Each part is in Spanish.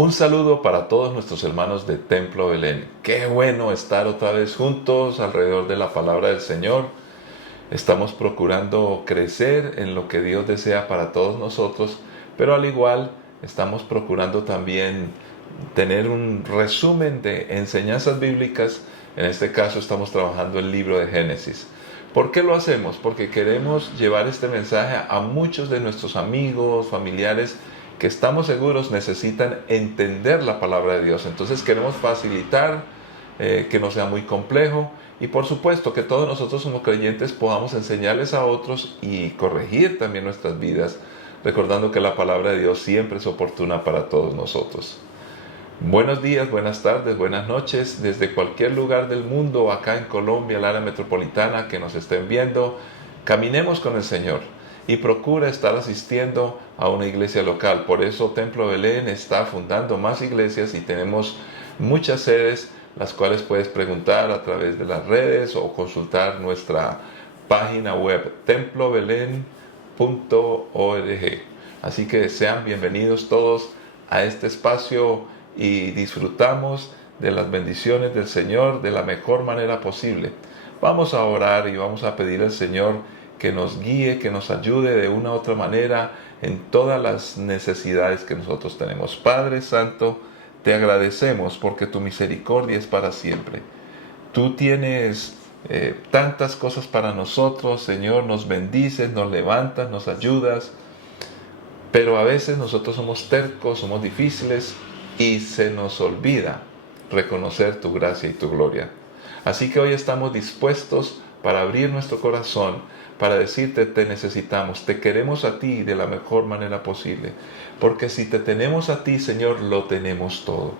Un saludo para todos nuestros hermanos de Templo Belén. Qué bueno estar otra vez juntos alrededor de la palabra del Señor. Estamos procurando crecer en lo que Dios desea para todos nosotros, pero al igual estamos procurando también tener un resumen de enseñanzas bíblicas. En este caso estamos trabajando el libro de Génesis. ¿Por qué lo hacemos? Porque queremos llevar este mensaje a muchos de nuestros amigos, familiares, que estamos seguros necesitan entender la palabra de Dios. Entonces queremos facilitar que no sea muy complejo y por supuesto que todos nosotros como creyentes podamos enseñarles a otros y corregir también nuestras vidas, recordando que la palabra de Dios siempre es oportuna para todos nosotros. Buenos días, buenas tardes, buenas noches, desde cualquier lugar del mundo, acá en Colombia, el área metropolitana, que nos estén viendo. Caminemos con el Señor y procura estar asistiendo a una iglesia local. Por eso Templo Belén está fundando más iglesias y tenemos muchas sedes, las cuales puedes preguntar a través de las redes o consultar nuestra página web templobelen.org. Así que sean bienvenidos todos a este espacio y disfrutamos de las bendiciones del Señor de la mejor manera posible. Vamos a orar y vamos a pedir al Señor que nos guíe, que nos ayude de una u otra manera en todas las necesidades que nosotros tenemos. Padre Santo, te agradecemos porque tu misericordia es para siempre. Tú tienes tantas cosas para nosotros, Señor, nos bendices, nos levantas, nos ayudas, pero a veces nosotros somos tercos, somos difíciles y se nos olvida reconocer tu gracia y tu gloria. Así que hoy estamos dispuestos para abrir nuestro corazón, para decirte te necesitamos, te queremos a ti de la mejor manera posible, porque si te tenemos a ti, Señor, lo tenemos todo.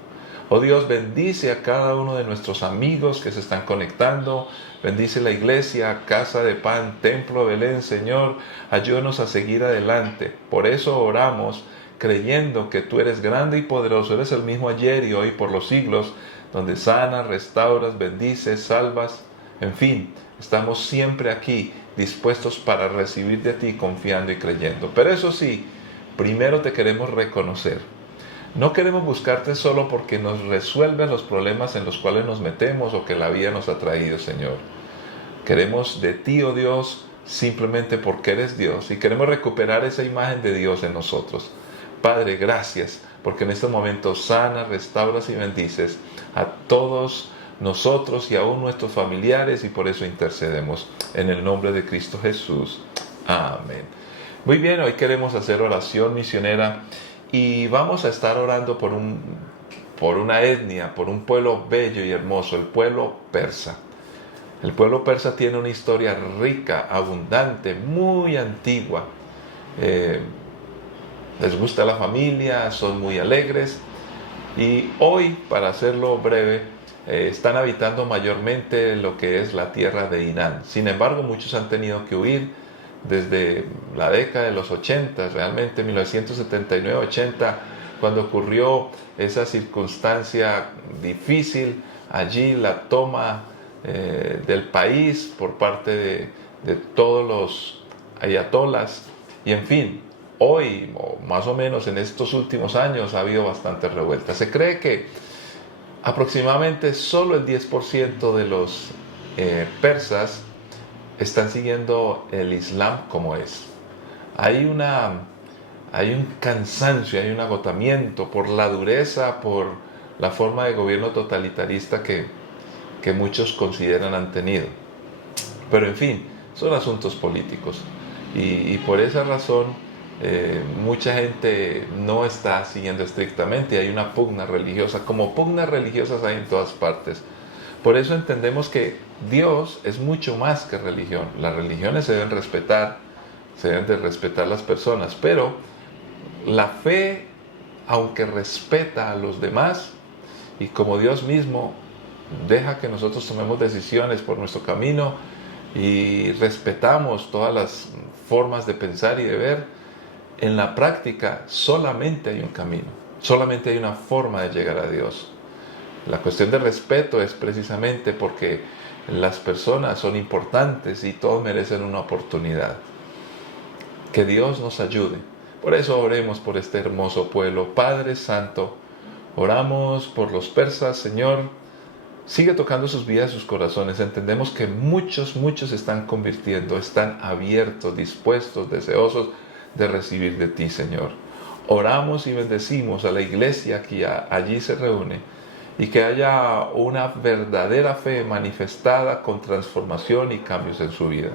Oh Dios, bendice a cada uno de nuestros amigos que se están conectando. Bendice la iglesia, Casa de Pan, Templo Belén, Señor. Ayúdanos a seguir adelante. Por eso oramos, creyendo que tú eres grande y poderoso. Eres el mismo ayer y hoy por los siglos, donde sanas, restauras, bendices, salvas. En fin, estamos siempre aquí, dispuestos para recibir de ti, confiando y creyendo. Pero eso sí, primero te queremos reconocer. No queremos buscarte solo porque nos resuelven los problemas en los cuales nos metemos o que la vida nos ha traído, Señor. Queremos de ti, oh Dios, simplemente porque eres Dios y queremos recuperar esa imagen de Dios en nosotros. Padre, gracias porque en estos momentos sanas, restauras y bendices a todos nosotros y aún nuestros familiares y por eso intercedemos en el nombre de Cristo Jesús. Amén. Muy bien, hoy queremos hacer oración misionera y vamos a estar orando por una etnia, por un pueblo bello y hermoso, el pueblo persa. El pueblo persa tiene una historia rica, abundante, muy antigua. Les gusta la familia, son muy alegres. Y hoy, para hacerlo breve, están habitando mayormente lo que es la tierra de Irán. Sin embargo, muchos han tenido que huir desde la década de los 80, realmente 1979-80, cuando ocurrió esa circunstancia difícil, allí la toma del país por parte de todos los ayatolas, y en fin, hoy, o más o menos en estos últimos años, ha habido bastantes revueltas. Se cree que aproximadamente solo el 10% de los persas están siguiendo el Islam como es. Hay un cansancio, hay un agotamiento por la dureza, por la forma de gobierno totalitarista que muchos consideran han tenido. Pero en fin, son asuntos políticos. Y por esa razón, mucha gente no está siguiendo estrictamente. Hay una pugna religiosa, como pugnas religiosas hay en todas partes. Por eso entendemos que Dios es mucho más que religión. Las religiones se deben respetar, se deben de respetar las personas, pero la fe, aunque respeta a los demás, y como Dios mismo deja que nosotros tomemos decisiones por nuestro camino y respetamos todas las formas de pensar y de ver, en la práctica solamente hay un camino, solamente hay una forma de llegar a Dios. La cuestión de respeto es precisamente porque las personas son importantes y todos merecen una oportunidad. Que Dios nos ayude. Por eso oremos por este hermoso pueblo. Padre Santo, Oramos por los persas, Señor. Sigue tocando sus vidas, sus corazones. Entendemos que muchos se están convirtiendo, están abiertos, dispuestos, deseosos de recibir de ti, Señor. Oramos y bendecimos a la iglesia que allí se reúne y que haya una verdadera fe manifestada con transformación y cambios en su vida.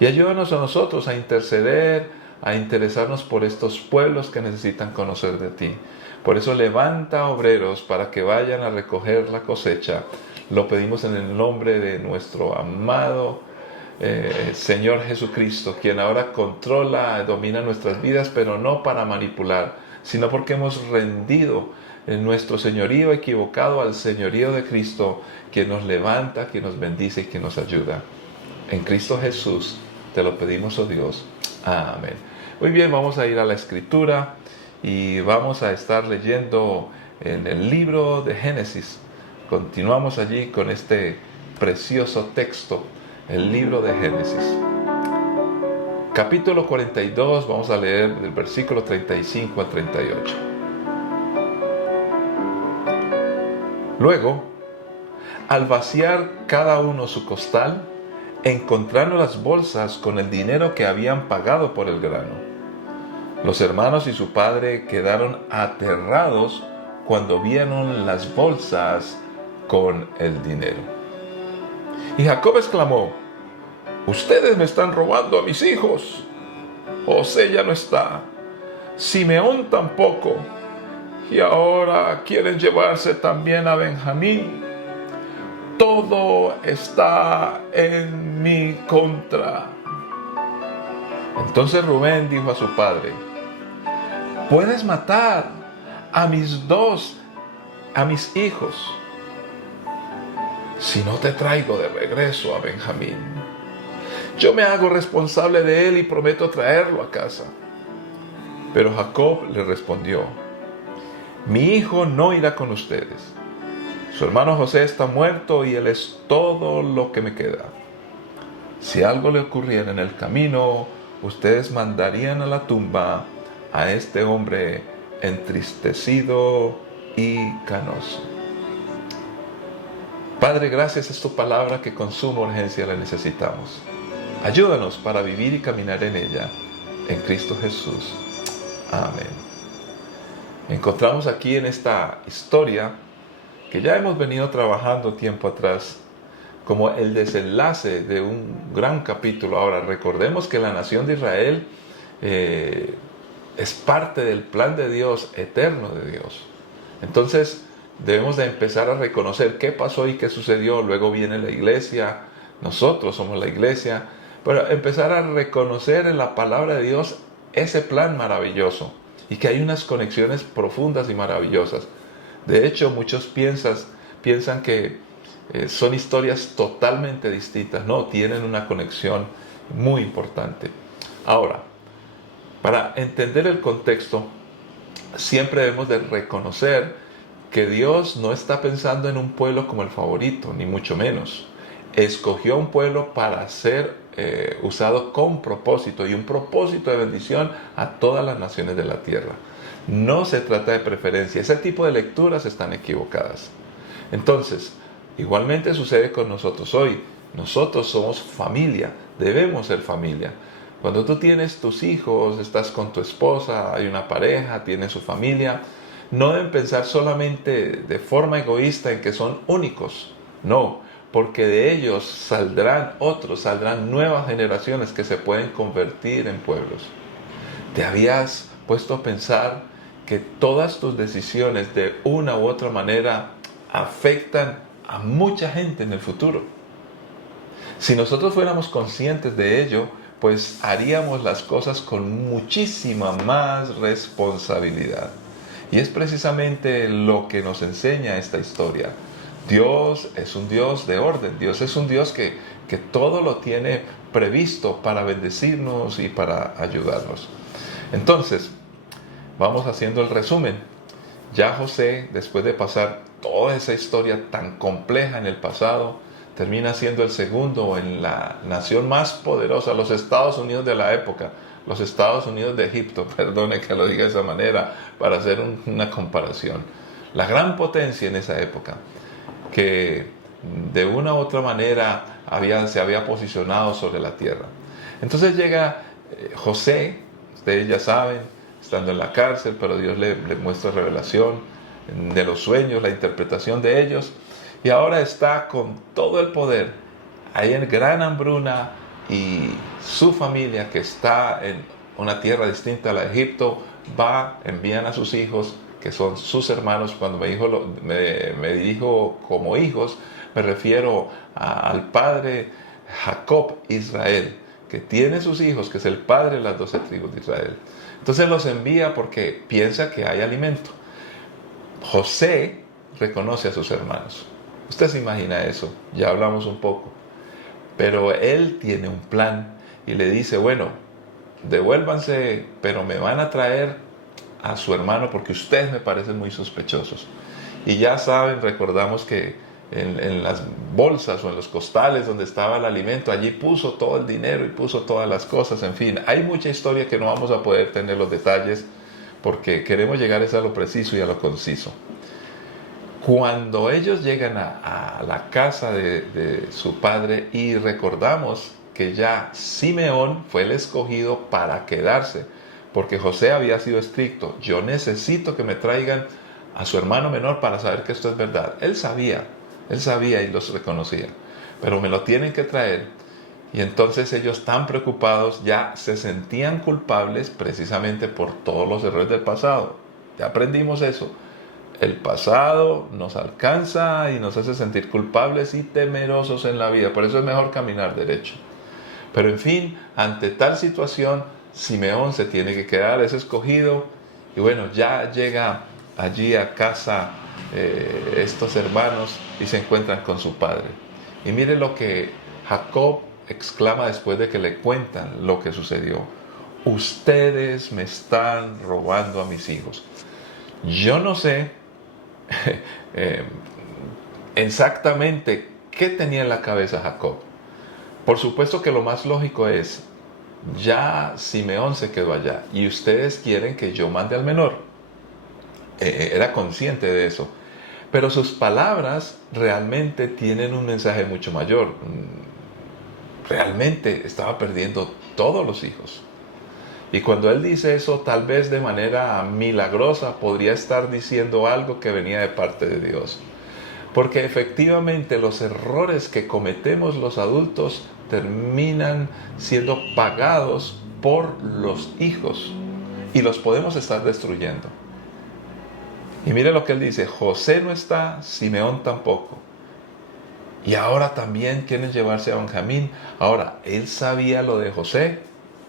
Y ayúdanos a nosotros a interceder, a interesarnos por estos pueblos que necesitan conocer de ti. Por eso levanta obreros para que vayan a recoger la cosecha. Lo pedimos en el nombre de nuestro amado Señor Jesucristo, quien ahora controla, domina nuestras vidas, pero no para manipular, sino porque hemos rendido nuestro señorío equivocado al señorío de Cristo, quien nos levanta, quien nos bendice y quien nos ayuda. En Cristo Jesús te lo pedimos, oh Dios. Amén. Muy bien, vamos a ir a la Escritura y vamos a estar leyendo en el libro de Génesis. Continuamos allí con este precioso texto, el libro de Génesis. Capítulo 42, vamos a leer del versículo 35 al 38. Luego, al vaciar cada uno su costal, encontraron las bolsas con el dinero que habían pagado por el grano. Los hermanos y su padre quedaron aterrados cuando vieron las bolsas con el dinero. Y Jacob exclamó: «Ustedes me están robando a mis hijos. José ya no está, Simeón tampoco, y ahora quieren llevarse también a Benjamín. Todo está en mi contra». Entonces Rubén dijo a su padre: «Puedes matar a mis hijos, si no te traigo de regreso a Benjamín. Yo me hago responsable de él y prometo traerlo a casa». Pero Jacob le respondió: «Mi hijo no irá con ustedes. Su hermano José está muerto y él es todo lo que me queda. Si algo le ocurriera en el camino, ustedes mandarían a la tumba a este hombre entristecido y canoso». Padre, gracias, es tu palabra que con suma urgencia la necesitamos. Ayúdanos para vivir y caminar en ella, en Cristo Jesús. Amén. Encontramos aquí en esta historia que ya hemos venido trabajando tiempo atrás como el desenlace de un gran capítulo. Ahora, recordemos que la nación de Israel es parte del plan de Dios, eterno de Dios. Entonces, debemos de empezar a reconocer qué pasó y qué sucedió. Luego viene la iglesia, nosotros somos la iglesia, pero empezar a reconocer en la palabra de Dios ese plan maravilloso y que hay unas conexiones profundas y maravillosas. De hecho, muchos piensan que son historias totalmente distintas. No, tienen una conexión muy importante. Ahora, para entender el contexto, siempre debemos de reconocer que Dios no está pensando en un pueblo como el favorito, ni mucho menos. Escogió un pueblo para ser usado con propósito, y un propósito de bendición a todas las naciones de la tierra. No se trata de preferencia. Ese tipo de lecturas están equivocadas. Entonces, igualmente sucede con nosotros hoy. Nosotros somos familia, debemos ser familia. Cuando tú tienes tus hijos, estás con tu esposa, hay una pareja, tienes su familia, no deben pensar solamente de forma egoísta en que son únicos. No, porque de ellos saldrán otros, saldrán nuevas generaciones que se pueden convertir en pueblos. ¿Te habías puesto a pensar que todas tus decisiones de una u otra manera afectan a mucha gente en el futuro? Si nosotros fuéramos conscientes de ello, pues haríamos las cosas con muchísima más responsabilidad. Y es precisamente lo que nos enseña esta historia. Dios es un Dios de orden. Dios es un Dios que todo lo tiene previsto para bendecirnos y para ayudarnos. Entonces, vamos haciendo el resumen. Ya José, después de pasar toda esa historia tan compleja en el pasado, termina siendo el segundo en la nación más poderosa, los Estados Unidos de la época, los Estados Unidos de Egipto, perdone que lo diga de esa manera, para hacer una comparación. la gran potencia en esa época, que de una u otra manera se había posicionado sobre la tierra. Entonces llega José, ustedes ya saben, estando en la cárcel, pero Dios le muestra revelación de los sueños, la interpretación de ellos, y ahora está con todo el poder, ahí en gran hambruna, y su familia, que está en una tierra distinta a la de Egipto, envían a sus hijos, que son sus hermanos. Cuando me dirijo como hijos, me refiero al padre Jacob Israel, que tiene sus hijos, que es el padre de las 12 tribus de Israel. Entonces los envía porque piensa que hay alimento. José reconoce a sus hermanos. Usted se imagina eso, ya hablamos un poco. Pero él tiene un plan y le dice, bueno, devuélvanse, pero me van a traer a su hermano porque ustedes me parecen muy sospechosos. Y ya saben, recordamos que en las bolsas o en los costales donde estaba el alimento, allí puso todo el dinero y puso todas las cosas. En fin, hay mucha historia que no vamos a poder tener los detalles porque queremos llegar a lo preciso y a lo conciso. Cuando ellos llegan a la casa de su padre, y recordamos que ya Simeón fue el escogido para quedarse, porque José había sido estricto: yo necesito que me traigan a su hermano menor para saber que esto es verdad. Él sabía y los reconocía, pero me lo tienen que traer. Y entonces ellos, tan preocupados, ya se sentían culpables precisamente por todos los errores del pasado. Ya aprendimos eso. El pasado nos alcanza y nos hace sentir culpables y temerosos en la vida. Por eso es mejor caminar derecho. Pero en fin, ante tal situación, Simeón se tiene que quedar, es escogido. Y bueno, ya llega allí a casa estos hermanos y se encuentran con su padre. Y mire lo que Jacob exclama después de que le cuentan lo que sucedió: ustedes me están robando a mis hijos. Yo no sé exactamente qué tenía en la cabeza Jacob. Por supuesto que lo más lógico es: ya Simeón se quedó allá y ustedes quieren que yo mande al menor. Era consciente de eso, pero sus palabras realmente tienen un mensaje mucho mayor. Realmente estaba perdiendo todos los hijos. Y cuando él dice eso, tal vez de manera milagrosa, podría estar diciendo algo que venía de parte de Dios. Porque efectivamente los errores que cometemos los adultos terminan siendo pagados por los hijos y los podemos estar destruyendo. Y mire lo que él dice: José no está, Simeón tampoco. Y ahora también quieren llevarse a Benjamín. Ahora, él sabía lo de José,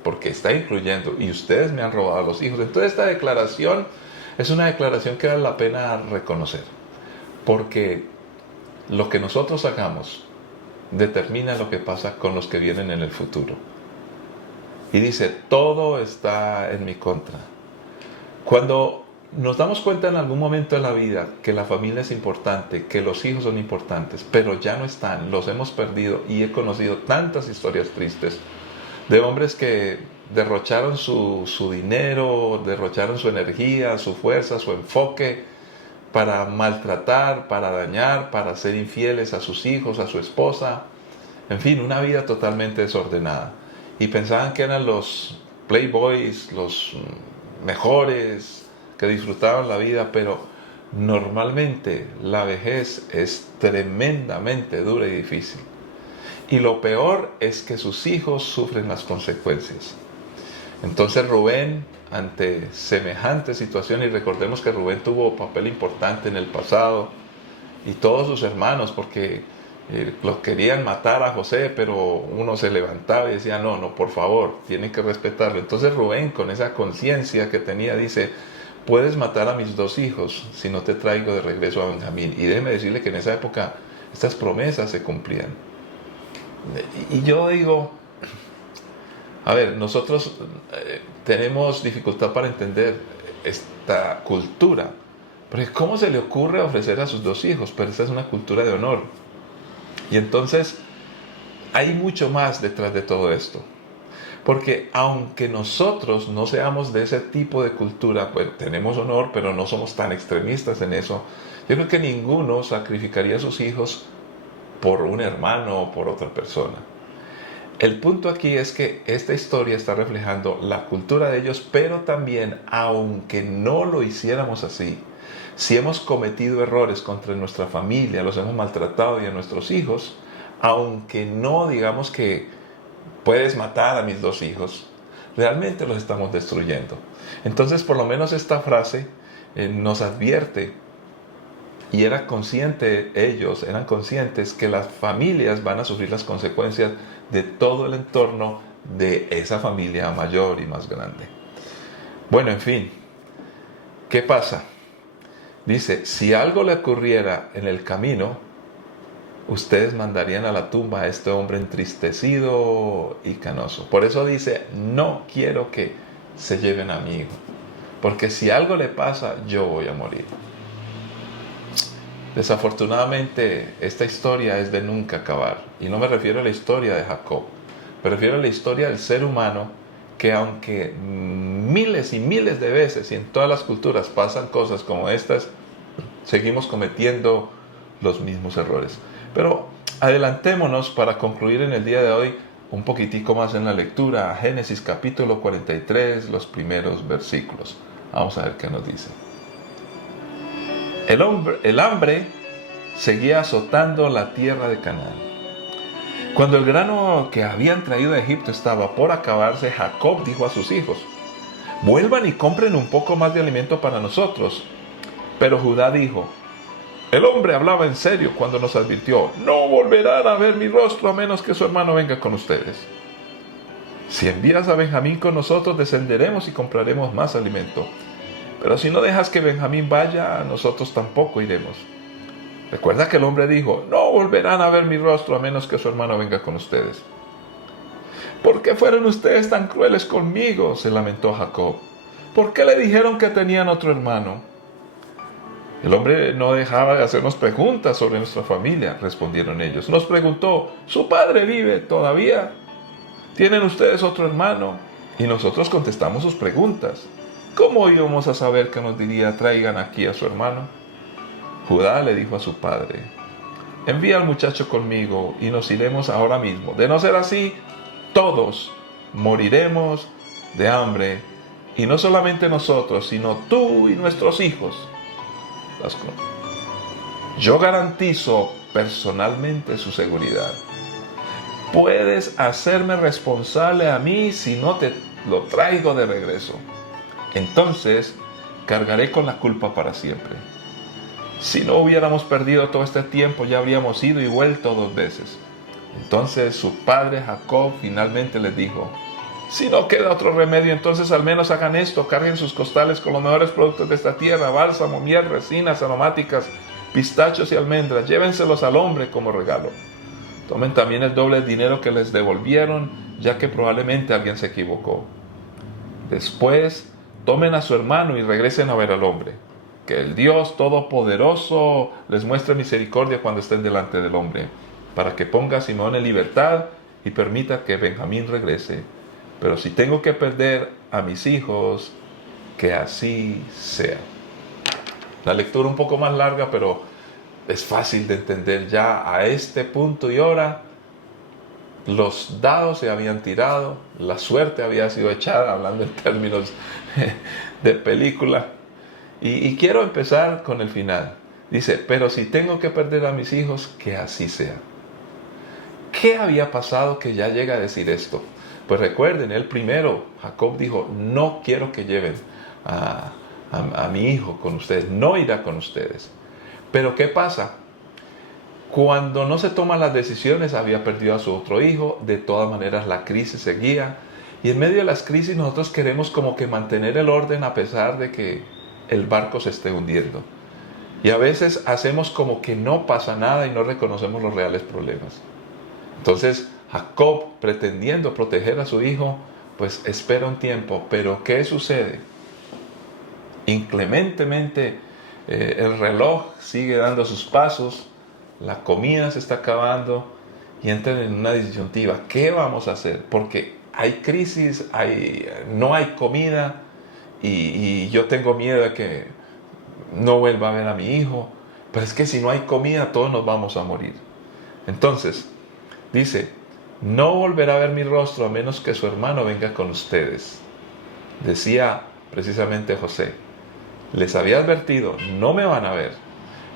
porque está incluyendo: y ustedes me han robado a los hijos. Entonces esta declaración es una declaración que vale la pena reconocer, porque lo que nosotros hagamos determina lo que pasa con los que vienen en el futuro. Y dice: todo está en mi contra. Cuando nos damos cuenta en algún momento de la vida que la familia es importante, que los hijos son importantes, pero ya no están, los hemos perdido, y he conocido tantas historias tristes de hombres que derrocharon su dinero, derrocharon su energía, su fuerza, su enfoque para maltratar, para dañar, para ser infieles a sus hijos, a su esposa. En fin, una vida totalmente desordenada. Y pensaban que eran los playboys, los mejores, que disfrutaban la vida, pero normalmente la vejez es tremendamente dura y difícil. Y lo peor es que sus hijos sufren las consecuencias. Entonces Rubén, ante semejante situación, y recordemos que Rubén tuvo papel importante en el pasado, y todos sus hermanos, porque los querían matar a José, pero uno se levantaba y decía: no, por favor, tienen que respetarlo. Entonces Rubén, con esa conciencia que tenía, dice: puedes matar a mis 2 hijos si no te traigo de regreso a Benjamín. Y déjeme decirle que en esa época estas promesas se cumplían. Y yo digo, a ver, nosotros tenemos dificultad para entender esta cultura, porque ¿cómo se le ocurre ofrecer a sus 2 hijos? Pero esta es una cultura de honor. Y entonces hay mucho más detrás de todo esto. Porque aunque nosotros no seamos de ese tipo de cultura, pues tenemos honor, pero no somos tan extremistas en eso. Yo creo que ninguno sacrificaría a sus hijos por un hermano o por otra persona. El punto aquí es que esta historia está reflejando la cultura de ellos, pero también, aunque no lo hiciéramos así, si hemos cometido errores contra nuestra familia, los hemos maltratado y a nuestros hijos, aunque no digamos que puedes matar a mis 2 hijos, realmente los estamos destruyendo. Entonces, por lo menos esta frase nos advierte, y ellos eran conscientes que las familias van a sufrir las consecuencias de todo el entorno de esa familia mayor y más grande. Bueno, en fin, ¿qué pasa? Dice, si algo le ocurriera en el camino, ustedes mandarían a la tumba a este hombre entristecido y canoso. Por eso dice, no quiero que se lleven a mi hijo, porque si algo le pasa, yo voy a morir. Desafortunadamente, esta historia es de nunca acabar. Y no me refiero a la historia de Jacob, me refiero a la historia del ser humano, que aunque miles y miles de veces y en todas las culturas pasan cosas como estas, seguimos cometiendo los mismos errores. Pero adelantémonos para concluir en el día de hoy un poquitico más en la lectura a Génesis capítulo 43, los primeros versículos. Vamos a ver qué nos dice. El hambre seguía azotando la tierra de Canaán. Cuando el grano que habían traído de Egipto estaba por acabarse, Jacob dijo a sus hijos, vuelvan y compren un poco más de alimento para nosotros. Pero Judá dijo, el hombre hablaba en serio cuando nos advirtió, no volverán a ver mi rostro a menos que su hermano venga con ustedes. Si envías a Benjamín con nosotros, descenderemos y compraremos más alimento. Pero si no dejas que Benjamín vaya, nosotros tampoco iremos. Recuerda que el hombre dijo, no volverán a ver mi rostro a menos que su hermano venga con ustedes. ¿Por qué fueron ustedes tan crueles conmigo?, se lamentó Jacob. ¿Por qué le dijeron que tenían otro hermano? El hombre no dejaba de hacernos preguntas sobre nuestra familia, respondieron ellos. Nos preguntó, ¿su padre vive todavía? ¿Tienen ustedes otro hermano? Y nosotros contestamos sus preguntas. ¿Cómo íbamos a saber que nos diría, traigan aquí a su hermano? Judá le dijo a su padre, envía al muchacho conmigo y nos iremos ahora mismo. De no ser así, todos moriremos de hambre, y no solamente nosotros, sino tú y nuestros hijos. Yo garantizo personalmente su seguridad. Puedes hacerme responsable a mí si no te lo traigo de regreso. Entonces cargaré con la culpa para siempre. Si no hubiéramos perdido todo este tiempo, ya habríamos ido y vuelto 2 veces. Entonces su padre Jacob finalmente les dijo, si no queda otro remedio, entonces al menos hagan esto, carguen sus costales con los mejores productos de esta tierra, bálsamo, miel, resinas aromáticas, pistachos y almendras, llévenselos al hombre como regalo. Tomen también el doble dinero que les devolvieron, ya que probablemente alguien se equivocó. Después, tomen a su hermano y regresen a ver al hombre. Que el Dios Todopoderoso les muestre misericordia cuando estén delante del hombre, para que ponga a Simón en libertad y permita que Benjamín regrese. Pero si tengo que perder a mis hijos, que así sea. La lectura un poco más larga, pero es fácil de entender ya a este punto y hora. Los dados se habían tirado, la suerte había sido echada, hablando en términos de película. Y quiero empezar con el final. Dice, pero si tengo que perder a mis hijos, que así sea. ¿Qué había pasado que ya llega a decir esto? Pues recuerden, él primero, Jacob dijo, no quiero que lleven a mi hijo con ustedes, no irá con ustedes. Pero ¿qué pasa? Cuando no se toman las decisiones, había perdido a su otro hijo, de todas maneras la crisis seguía. Y en medio de las crisis nosotros queremos como que mantener el orden a pesar de que el barco se esté hundiendo. Y a veces hacemos como que no pasa nada y no reconocemos los reales problemas. Entonces Jacob, pretendiendo proteger a su hijo, pues espera un tiempo. Pero ¿qué sucede? Inclementemente el reloj sigue dando sus pasos, la comida se está acabando y entran en una disyuntiva. ¿Qué vamos a hacer? Porque hay crisis, no hay comida y yo tengo miedo de que no vuelva a ver a mi hijo. Pero es que si no hay comida, todos nos vamos a morir. Entonces, dice, no volverá a ver mi rostro a menos que su hermano venga con ustedes. Decía precisamente José, les había advertido, no me van a ver.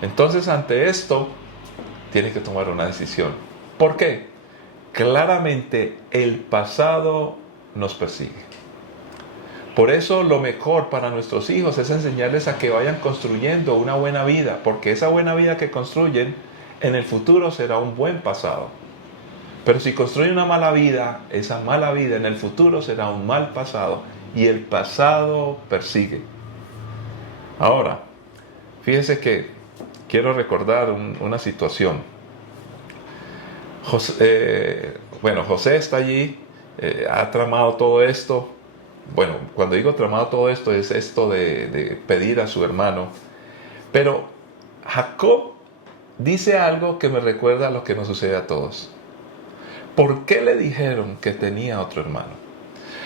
Entonces, ante esto, tiene que tomar una decisión. ¿Por qué? Claramente el pasado nos persigue. Por eso lo mejor para nuestros hijos es enseñarles a que vayan construyendo una buena vida, porque esa buena vida que construyen en el futuro será un buen pasado. Pero si construyen una mala vida, esa mala vida en el futuro será un mal pasado y el pasado persigue. Ahora, fíjese que quiero recordar una situación. José está allí, ha tramado todo esto. Bueno, cuando digo tramado todo esto, es esto de pedir a su hermano. Pero Jacob dice algo que me recuerda a lo que nos sucede a todos. ¿Por qué le dijeron que tenía otro hermano?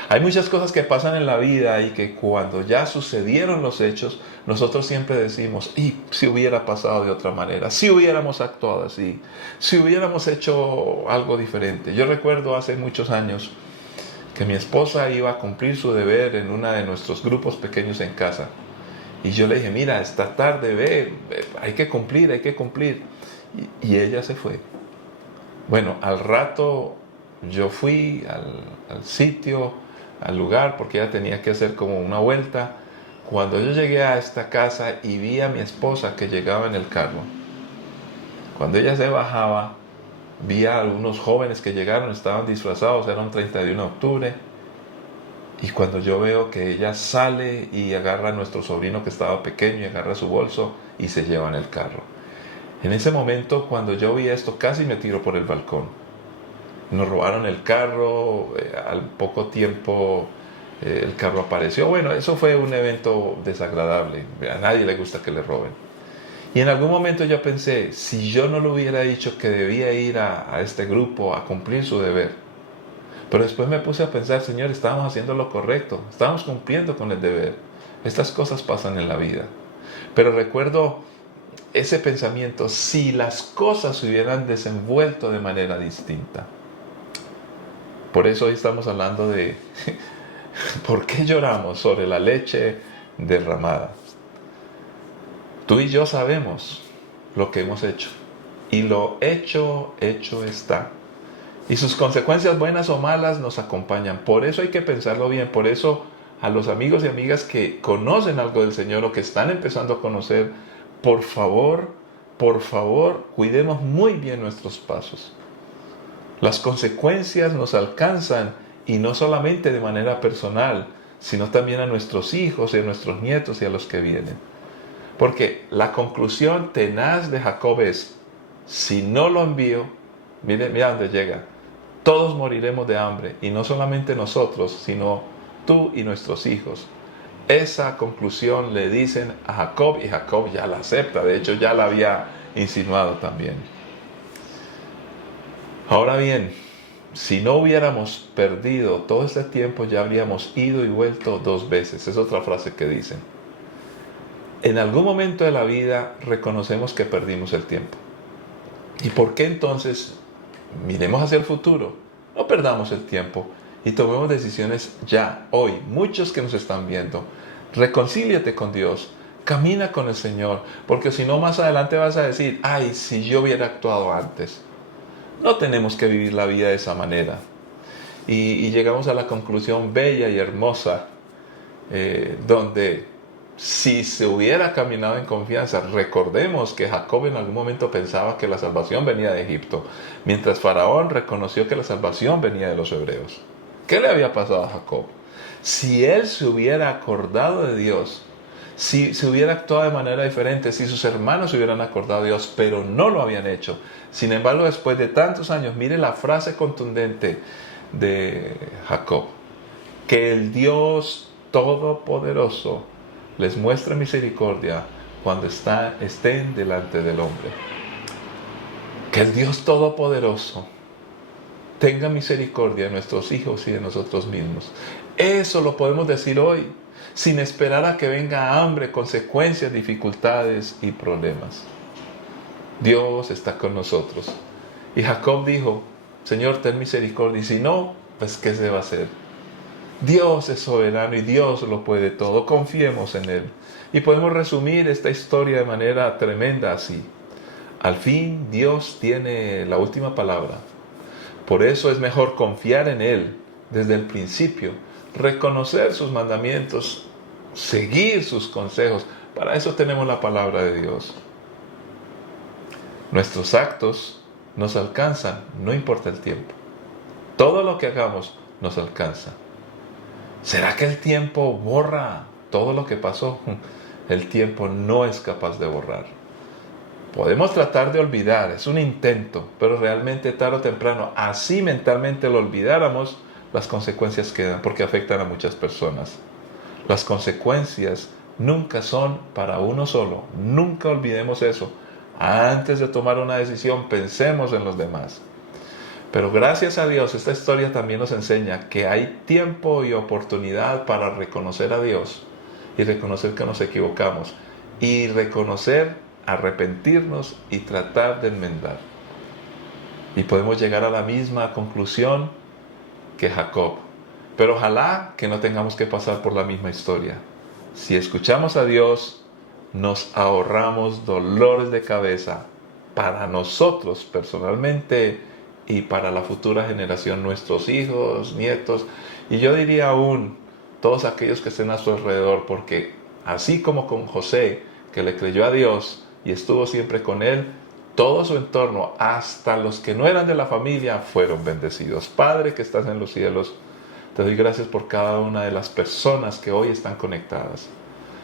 Hay muchas cosas que pasan en la vida y que cuando ya sucedieron los hechos, nosotros siempre decimos, y si hubiera pasado de otra manera, si hubiéramos actuado así, si hubiéramos hecho algo diferente. Yo recuerdo hace muchos años que mi esposa iba a cumplir su deber en uno de nuestros grupos pequeños en casa. Y yo le dije, mira, esta tarde, hay que cumplir. Y ella se fue. Bueno, al rato yo fui al sitio, al lugar, porque ella tenía que hacer como una vuelta. Cuando yo llegué a esta casa y vi a mi esposa que llegaba en el carro, cuando ella se bajaba, vi a algunos jóvenes que llegaron, estaban disfrazados, era un 31 de octubre. Y cuando yo veo que ella sale y agarra a nuestro sobrino que estaba pequeño y agarra su bolso y se lleva en el carro. En ese momento, cuando yo vi esto, casi me tiro por el balcón. Nos robaron el carro, al poco tiempo el carro apareció. Bueno, eso fue un evento desagradable. A nadie le gusta que le roben. Y en algún momento yo pensé, si yo no le hubiera dicho que debía ir a este grupo a cumplir su deber. Pero después me puse a pensar, Señor, estábamos haciendo lo correcto, estábamos cumpliendo con el deber. Estas cosas pasan en la vida. Pero recuerdo ese pensamiento, si las cosas se hubieran desenvuelto de manera distinta. Por eso hoy estamos hablando de por qué lloramos sobre la leche derramada. Tú y yo sabemos lo que hemos hecho. Y lo hecho está. Y sus consecuencias buenas o malas nos acompañan. Por eso hay que pensarlo bien. Por eso a los amigos y amigas que conocen algo del Señor o que están empezando a conocer, por favor, cuidemos muy bien nuestros pasos. Las consecuencias nos alcanzan y no solamente de manera personal, sino también a nuestros hijos y a nuestros nietos y a los que vienen. Porque la conclusión tenaz de Jacob es, si no lo envío, mira dónde llega, todos moriremos de hambre, y no solamente nosotros, sino tú y nuestros hijos. Esa conclusión le dicen a Jacob y Jacob ya la acepta, de hecho ya la había insinuado también. Ahora bien, si no hubiéramos perdido todo este tiempo, ya habríamos ido y vuelto 2 veces. Es otra frase que dicen. En algún momento de la vida reconocemos que perdimos el tiempo. ¿Y por qué entonces miremos hacia el futuro? No perdamos el tiempo y tomemos decisiones ya, hoy. Muchos que nos están viendo, reconcíliate con Dios, camina con el Señor, porque si no más adelante vas a decir, ay, si yo hubiera actuado antes. No tenemos que vivir la vida de esa manera. Y llegamos a la conclusión bella y hermosa, donde si se hubiera caminado en confianza, recordemos que Jacob en algún momento pensaba que la salvación venía de Egipto, mientras Faraón reconoció que la salvación venía de los hebreos. ¿Qué le había pasado a Jacob? Si él se hubiera acordado de Dios, si se hubiera actuado de manera diferente, si sus hermanos se hubieran acordado de Dios, pero no lo habían hecho. Sin embargo, después de tantos años, mire la frase contundente de Jacob, que el Dios Todopoderoso les muestre misericordia cuando estén delante del hombre. Que el Dios Todopoderoso tenga misericordia de nuestros hijos y de nosotros mismos. Eso lo podemos decir hoy, sin esperar a que venga hambre, consecuencias, dificultades y problemas. Dios está con nosotros. Y Jacob dijo, Señor, ten misericordia. Y si no, pues ¿qué se va a hacer? Dios es soberano y Dios lo puede todo. Confiemos en Él. Y podemos resumir esta historia de manera tremenda así. Al fin, Dios tiene la última palabra. Por eso es mejor confiar en Él desde el principio, reconocer sus mandamientos, seguir sus consejos. Para eso tenemos la palabra de Dios. Nuestros actos nos alcanzan, no importa el tiempo. Todo lo que hagamos nos alcanza. ¿Será que el tiempo borra todo lo que pasó? El tiempo no es capaz de borrar. Podemos tratar de olvidar, es un intento, pero realmente tarde o temprano, así mentalmente lo olvidáramos, las consecuencias quedan porque afectan a muchas personas. Las consecuencias nunca son para uno solo, nunca olvidemos eso. Antes de tomar una decisión, pensemos en los demás. Pero gracias a Dios, esta historia también nos enseña que hay tiempo y oportunidad para reconocer a Dios y reconocer que nos equivocamos y reconocer, arrepentirnos y tratar de enmendar. Y podemos llegar a la misma conclusión que Jacob. Pero ojalá que no tengamos que pasar por la misma historia. Si escuchamos a Dios, nos ahorramos dolores de cabeza para nosotros personalmente y para la futura generación, nuestros hijos, nietos, y yo diría aún todos aquellos que estén a su alrededor, porque así como con José, que le creyó a Dios y estuvo siempre con él, todo su entorno, hasta los que no eran de la familia, fueron bendecidos. Padre que estás en los cielos, te doy gracias por cada una de las personas que hoy están conectadas.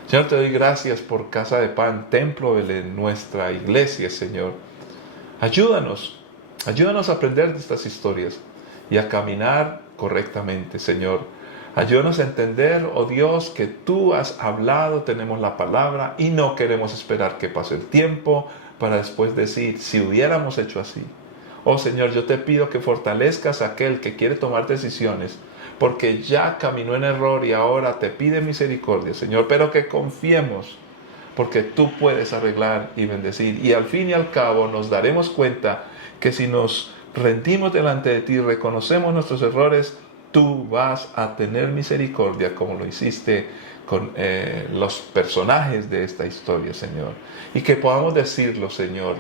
Señor, te doy gracias por Casa de Pan, templo de nuestra iglesia, Señor. Ayúdanos a aprender de estas historias y a caminar correctamente, Señor. Ayúdanos a entender, oh Dios, que tú has hablado, tenemos la palabra y no queremos esperar que pase el tiempo para después decir, si hubiéramos hecho así. Oh Señor, yo te pido que fortalezcas a aquel que quiere tomar decisiones, porque ya caminó en error y ahora te pide misericordia, Señor, pero que confiemos, porque tú puedes arreglar y bendecir. Y al fin y al cabo nos daremos cuenta que si nos rendimos delante de ti y reconocemos nuestros errores, tú vas a tener misericordia como lo hiciste con los personajes de esta historia, Señor. Y que podamos decirlo, Señor,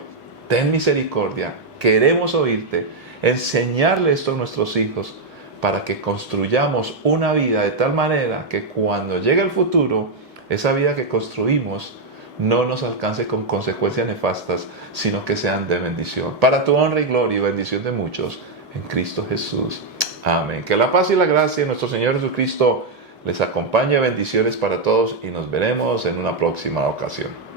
ten misericordia, queremos oírte, enseñarle esto a nuestros hijos para que construyamos una vida de tal manera que cuando llegue el futuro, esa vida que construimos no nos alcance con consecuencias nefastas, sino que sean de bendición. Para tu honra y gloria y bendición de muchos, en Cristo Jesús. Amén. Que la paz y la gracia de nuestro Señor Jesucristo les acompañe. Bendiciones para todos y nos veremos en una próxima ocasión.